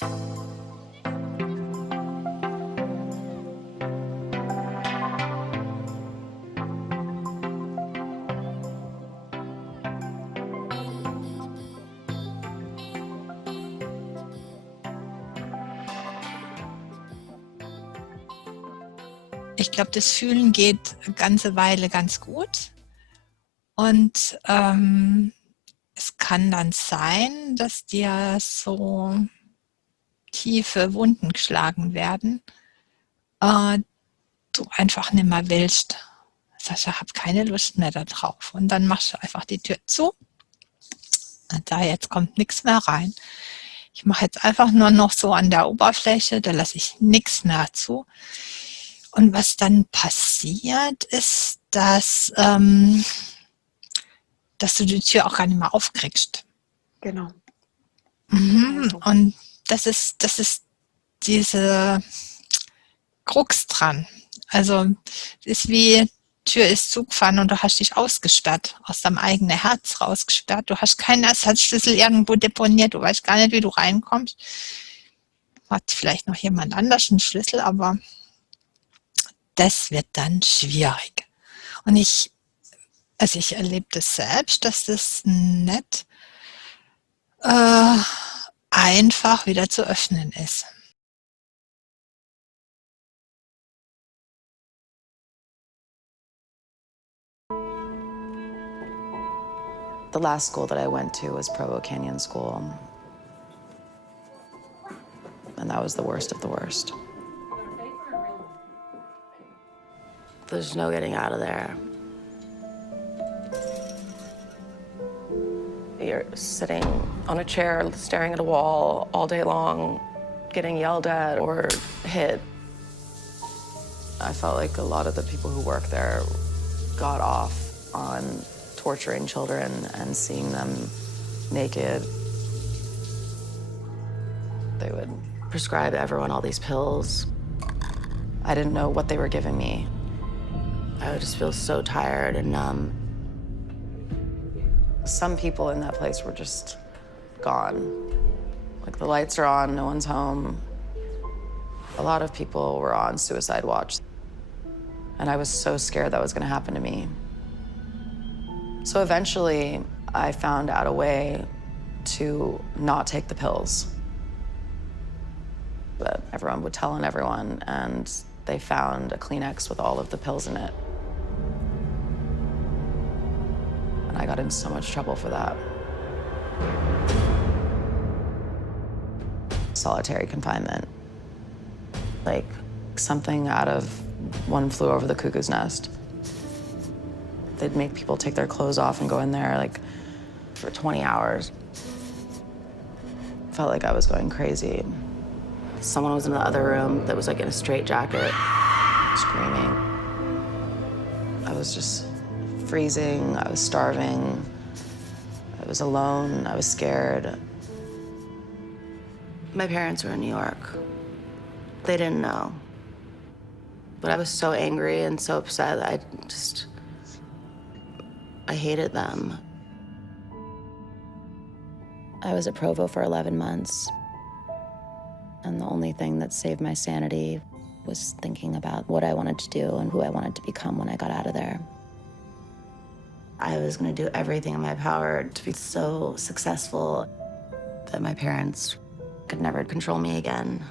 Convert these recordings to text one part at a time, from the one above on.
Ich glaube, das Fühlen geht eine ganze Weile ganz gut. Und es kann dann sein, dass dir so tiefe Wunden geschlagen werden, du einfach nicht mehr willst. Sagst, ich habe keine Lust mehr darauf. Und dann machst du einfach die Tür zu. Und da jetzt kommt nichts mehr rein. Ich mache jetzt einfach nur noch so an der Oberfläche, da lasse ich nichts mehr zu. Und was dann passiert, ist, dass du die Tür auch gar nicht mehr aufkriegst. Genau. Und das ist diese Krux dran. Also es ist wie, Tür ist zugefallen und du hast dich ausgesperrt, aus deinem eigenen Herz rausgesperrt. Du hast keinen Ersatzschlüssel irgendwo deponiert, du weißt gar nicht, wie du reinkommst. Hat vielleicht noch jemand anders einen Schlüssel, aber das wird dann schwierig. Und ich erlebe das selbst, dass das nicht einfach wieder zu öffnen ist. The last school that I went to was Provo Canyon School. And that was the worst of the worst. There's no getting out of there. You're sitting on a chair, staring at a wall all day long, getting yelled at or hit. I felt like a lot of the people who work there got off on torturing children and seeing them naked. They would prescribe everyone all these pills. I didn't know what they were giving me. I would just feel so tired and numb. Some people in that place were just gone. Like the lights are on, no one's home. A lot of people were on suicide watch. And I was so scared that was gonna happen to me. So eventually, I found out a way to not take the pills. But everyone would tell on everyone, and they found a Kleenex with all of the pills in it. And I got in so much trouble for that. Solitary confinement. Like something out of One Flew Over the Cuckoo's Nest. They'd make people take their clothes off and go in there like for 20 hours. Felt like I was going crazy. Someone was in the other room that was like in a straitjacket, screaming. I was just freezing, I was starving, I was alone, I was scared. My parents were in New York. They didn't know. But I was so angry and so upset that I hated them. I was at Provo for 11 months. And the only thing that saved my sanity was thinking about what I wanted to do and who I wanted to become when I got out of there. I was going to do everything in my power to be so successful that my parents could never control me again.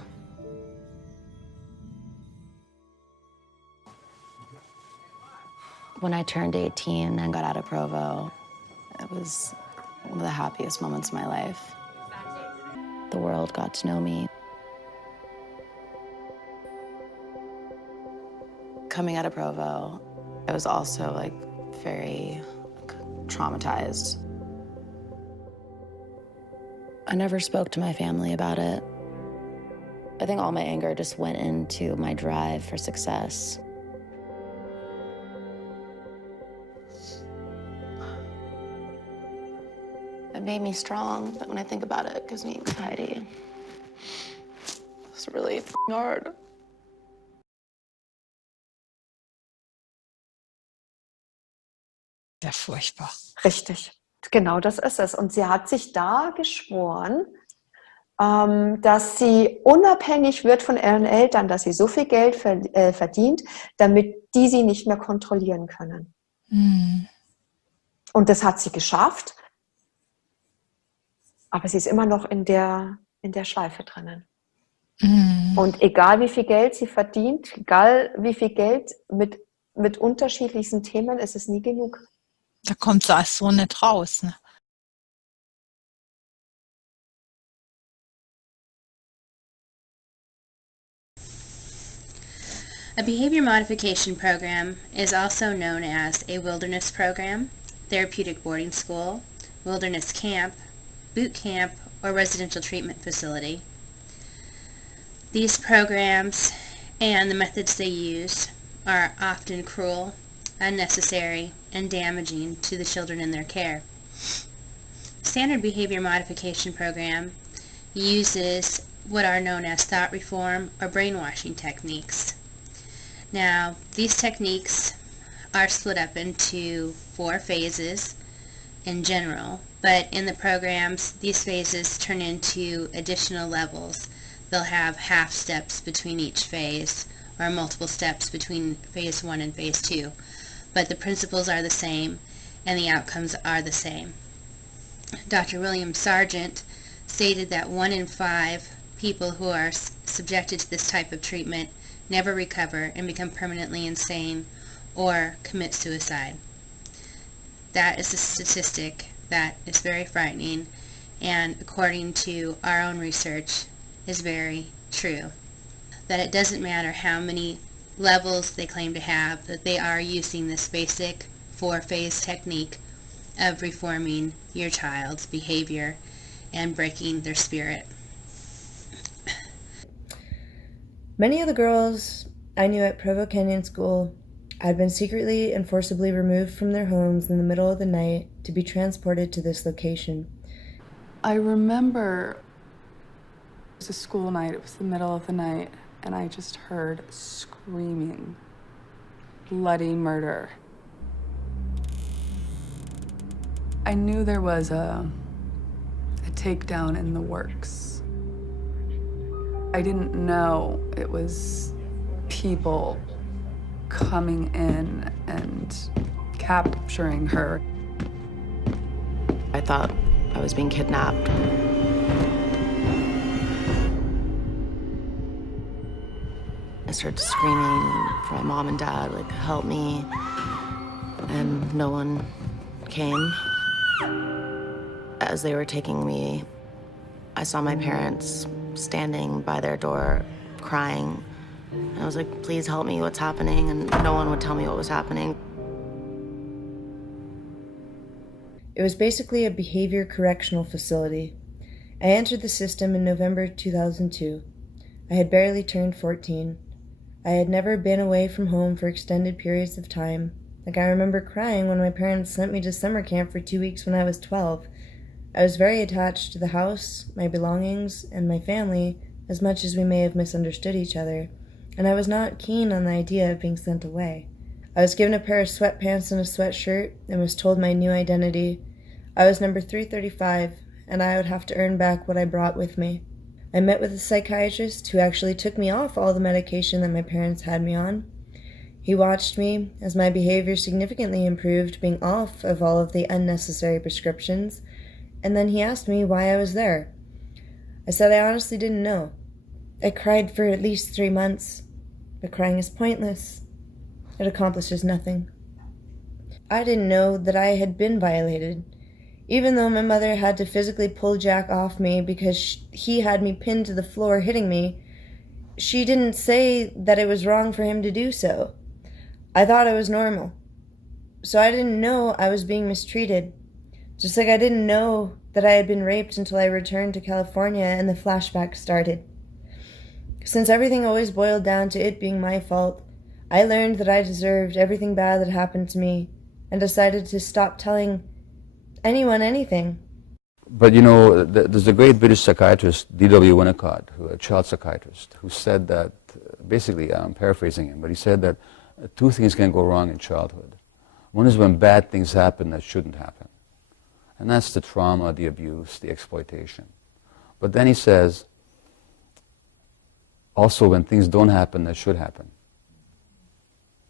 When I turned 18 and got out of Provo, it was one of the happiest moments of my life. The world got to know me. Coming out of Provo, I was also like very traumatized. I never spoke to my family about it. I think all my anger just went into my drive for success. It made me strong, but when I think about it, it gives me anxiety. It's really hard. Ja, furchtbar. Richtig, genau das ist es. Und sie hat sich da geschworen, dass sie unabhängig wird von ihren Eltern, dass sie so viel Geld verdient, damit die sie nicht mehr kontrollieren können. Und das hat sie geschafft, aber sie ist immer noch in der Schleife drinnen. Und egal wie viel Geld sie verdient, egal wie viel Geld mit unterschiedlichsten Themen, ist es nie genug. Da kommt sie als so nicht raus. Ne? A behavior modification program is also known as a wilderness program, therapeutic boarding school, wilderness camp, boot camp, or residential treatment facility. These programs and the methods they use are often cruel, unnecessary, and damaging to the children in their care. Standard behavior modification program uses what are known as thought reform or brainwashing techniques. Now, these techniques are split up into 4 phases in general, but in the programs, these phases turn into additional levels. They'll have half steps between each phase, or multiple steps between phase 1 and phase 2. But the principles are the same, and the outcomes are the same. Dr. William Sargent stated that 1 in 5 people who are subjected to this type of treatment never recover and become permanently insane or commit suicide. That is a statistic that is very frightening, and according to our own research, is very true. That it doesn't matter how many levels they claim to have, that they are using this basic 4-phase technique of reforming your child's behavior and breaking their spirit. Many of the girls I knew at Provo Canyon School had been secretly and forcibly removed from their homes in the middle of the night to be transported to this location. I remember it was a school night, it was the middle of the night, and I just heard screaming, bloody murder. I knew there was a takedown in the works. I didn't know it was people coming in and capturing her. I thought I was being kidnapped. I started screaming for my mom and dad, like, help me, and no one came. As they were taking me, I saw my parents standing by their door, crying. And I was like, please help me, what's happening? And no one would tell me what was happening. It was basically a behavior correctional facility. I entered the system in November 2002. I had barely turned 14. I had never been away from home for extended periods of time. Like, I remember crying when my parents sent me to summer camp for 2 weeks when I was 12. I was very attached to the house, my belongings, and my family, as much as we may have misunderstood each other, and I was not keen on the idea of being sent away. I was given a pair of sweatpants and a sweatshirt and was told my new identity. I was number 335, and I would have to earn back what I brought with me. I met with a psychiatrist who actually took me off all the medication that my parents had me on. He watched me as my behavior significantly improved, being off of all of the unnecessary prescriptions, and then he asked me why I was there. I said I honestly didn't know. I cried for at least 3 months, but crying is pointless. It accomplishes nothing. I didn't know that I had been violated. Even though my mother had to physically pull Jack off me because he had me pinned to the floor hitting me, she didn't say that it was wrong for him to do so. I thought I was normal. So I didn't know I was being mistreated. Just like I didn't know that I had been raped until I returned to California and the flashback started. Since everything always boiled down to it being my fault, I learned that I deserved everything bad that happened to me and decided to stop telling anyone anything. But you know, there's a great British psychiatrist, D.W. Winnicott, a child psychiatrist, who said that, basically, I'm paraphrasing him, but he said that 2 things can go wrong in childhood. One is when bad things happen that shouldn't happen. And that's the trauma, the abuse, the exploitation. But then he says, also when things don't happen that should happen.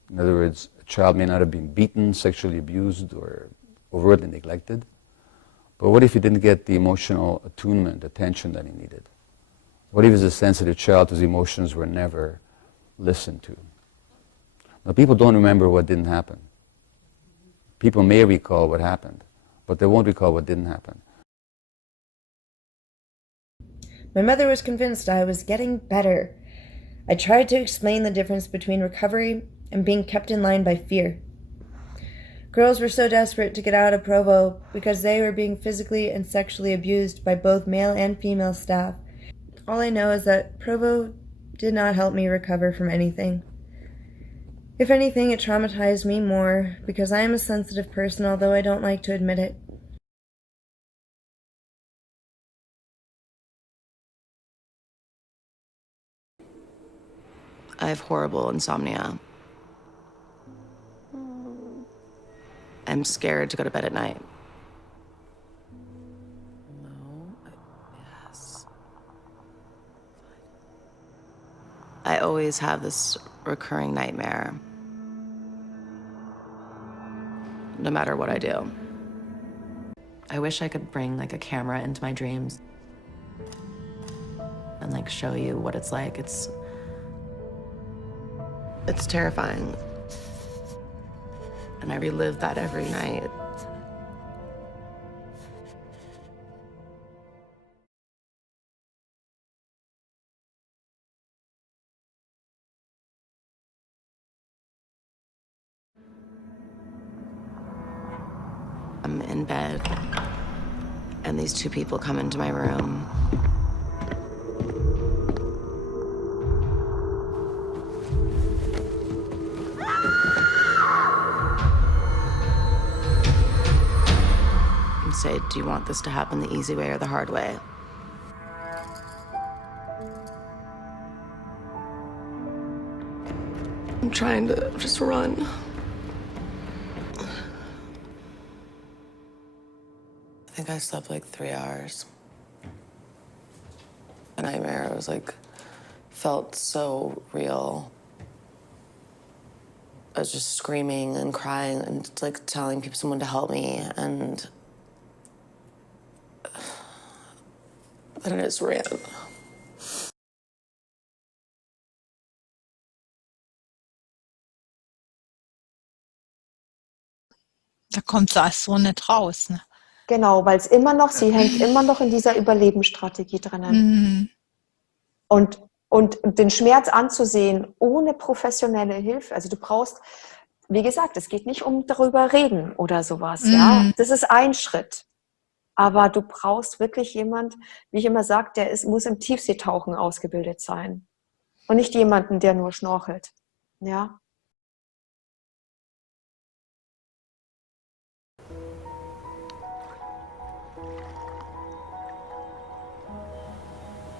In other words, a child may not have been beaten, sexually abused, or overtly neglected, but what if he didn't get the emotional attunement, attention that he needed? What if he's a sensitive child whose emotions were never listened to? Now, people don't remember what didn't happen. People may recall what happened, but they won't recall what didn't happen. My mother was convinced I was getting better. I tried to explain the difference between recovery and being kept in line by fear. Girls were so desperate to get out of Provo because they were being physically and sexually abused by both male and female staff. All I know is that Provo did not help me recover from anything. If anything, it traumatized me more because I am a sensitive person, although I don't like to admit it. I have horrible insomnia. I'm scared to go to bed at night. No, yes. I always have this recurring nightmare, no matter what I do. I wish I could bring like a camera into my dreams and like show you what it's like. It's terrifying. And I relive that every night. I'm in bed, and these two people come into my room. And say, do you want this to happen the easy way or the hard way? I'm trying to just run. I think I slept like 3 hours. The nightmare was like, felt so real. I was just screaming and crying and like telling people, someone to help me, and then I just ran. Da kommt sie als so nicht raus. Ne? Genau, weil es immer noch, sie hängt immer noch in dieser Überlebensstrategie drinnen. Und den Schmerz anzusehen ohne professionelle Hilfe, also du brauchst, wie gesagt, es geht nicht um darüber reden oder sowas, ja, das ist ein Schritt. Aber du brauchst wirklich jemand, wie ich immer sage, muss im Tiefseetauchen ausgebildet sein. Und nicht jemanden, der nur schnorchelt. Ja.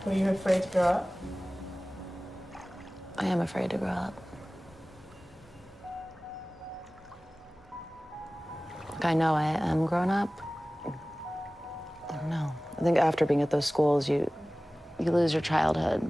Were you afraid to grow up? I am afraid to grow up. Like, I know I am grown up. I don't know. I think after being at those schools, you lose your childhood.